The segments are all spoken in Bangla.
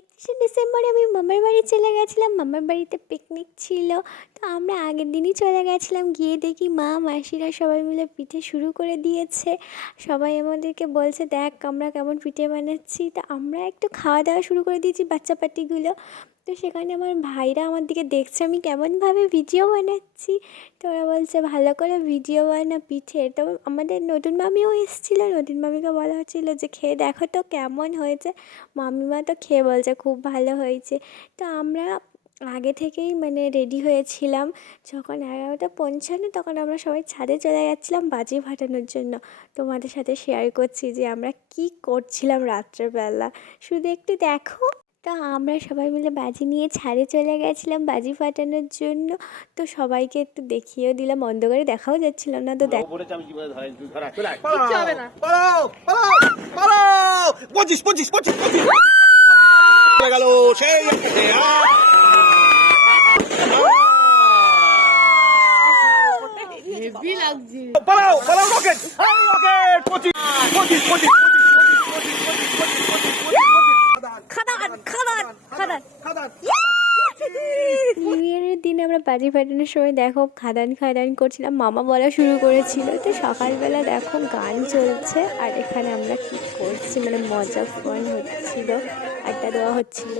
31শে ডিসেম্বরে আমি মামার বাড়ি চলে গেছিলাম। মামার বাড়িতে পিকনিক ছিল। তো আমরা আগের দিনই চলে গেছিলাম। গিয়ে দেখি মা মাসিরা সবাই মিলে পিঠে শুরু করে দিয়েছে। সবাই আমাদেরকে বলছে, দেখ আমরা কেমন পিঠে বানাচ্ছি। তো আমরা একটু খাওয়া দাওয়া শুরু করে দিয়েছি বাচ্চা পার্টিগুলো। তো সেখানে আমার ভাইরা আমার দিকে দেখছে আমি কেমনভাবে ভিডিও বানাচ্ছি। তো ওরা বলছে, ভালো করে ভিডিও বানা পিঠে। তো আমাদের নতুন মামিও এসেছিলো। নতুন মামিকে বলা হচ্ছিলো যে খেয়ে দেখো তো কেমন হয়েছে। মামিমা তো খেয়ে বলছে খুব ভালো হয়েছে। তো আমরা আগে থেকেই মানে রেডি হয়েছিলাম। যখন 11টা 55 তখন আমরা সবাই ছাদে চলে যাচ্ছিলাম বাজি ফাটানোর জন্য। তোমাদের সাথে শেয়ার করছি যে আমরা কি করছিলাম রাত্রেবেলা, শুধু একটু দেখো। তো আমরা সবাই মিলে বাজি নিয়ে ছাদে চলে গেছিলাম বাজি ফাটানোর জন্য। তো সবাইকে একটু দেখিয়েও দিলাম, অন্ধকারে দেখাও যাচ্ছিল না। তো দেখ কিচ্ছু হবে না। পালাও 25 গেল সেই হেভি লাগছে। পালাও রকেট 25 খাদান খাদান খাদান নিউ ইয়ারের দিনে আমরা বাজি ফাটানোর সময় দেখো খাদান খাদান করছিলাম, মামা বলা শুরু করেছিল। তো সকালবেলা দেখো গান চলছে আর এখানে আমরা কি করছি মানে মজা ফান হচ্ছিল, আড্ডা দেওয়া হচ্ছিল।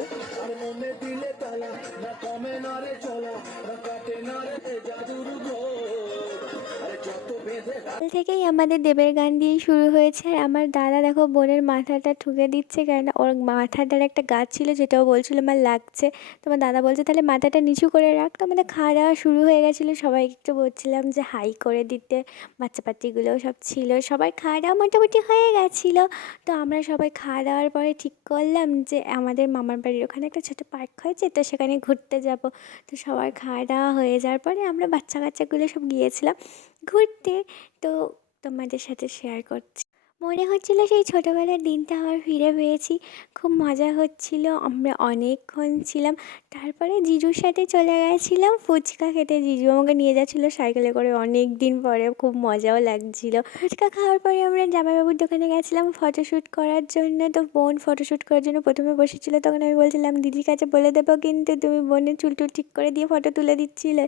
কাল থেকেই আমাদের দেবের গান দিয়েই শুরু হয়েছে। আর আমার দাদা দেখো বোনের মাথাটা ঠুকে দিচ্ছে, কারণ ওর মাথার দ্বারা একটা গাছ ছিল যেটাও বলছিল আমার লাগছে। তো আমার দাদা বলছে তাহলে মাথাটা নিচু করে রাখ। তো আমাদের খাওয়া দাওয়া শুরু হয়ে গেছিলো। সবাইকে একটু বলছিলাম যে হাই করে দিতে, বাচ্চা পাচ্চিগুলোও সব ছিল। সবাই খাওয়া দাওয়া মোটামুটি হয়ে গেছিলো। তো আমরা সবাই খাওয়া দাওয়ার পরে ঠিক করলাম যে আমাদের মামার বাড়ির ওখানে একটা ছোটো পার্ক হয়েছে, তো সেখানে ঘুরতে যাব। তো সবার খাওয়া দাওয়া হয়ে যাওয়ার পরে আমরা বাচ্চা কাচ্চাগুলো সব গিয়েছিলাম ঘুরতে। তো তোমাদের সাথে শেয়ার করছি। মনে হচ্ছিলো সেই ছোটোবেলার দিনটা আবার ফিরে পেয়েছি। খুব মজা হচ্ছিল, আমরা অনেকক্ষণ ছিলাম। তারপরে জিজুর সাথে চলে গেছিলাম ফুচকা খেতে। জিজু আমাকে নিয়ে যাচ্ছিলো সাইকেলে করে, অনেক দিন পরে, খুব মজাও লাগছিল। ফুচকা খাওয়ার পরে আমরা জামাইবাবুর দোকানে গেছিলাম ফটোশ্যুট করার জন্য। তো বোন ফটোশ্যুট করার জন্য প্রথমে বসেছিলো, তখন আমি বলছিলাম দিদির কাছে বলে দেবো কিন্তু তুমি বোনের চুল টুল ঠিক করে দিয়ে ফটো তুলে দিচ্ছিলে।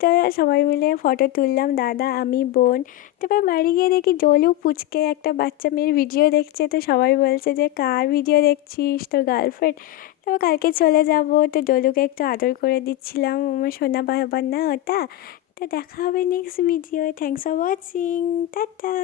তো সবাই মিলে ফটো তুললাম, দাদা আমি বোন। তারপর বাড়ি গিয়ে দেখি ডলু পুচকে একটা বাচ্চা মেয়ের ভিডিও দেখছে। তো সবাই বলছে যে কার ভিডিও দেখছিস, তোর গার্লফ্রেন্ড? তারপর কালকে চলে যাব, তো ডলুকে একটু আদর করে দিচ্ছিলাম, আমার সোনা বাবার না ওটা। তো দেখা হবে next video. Thanks for watching, tata.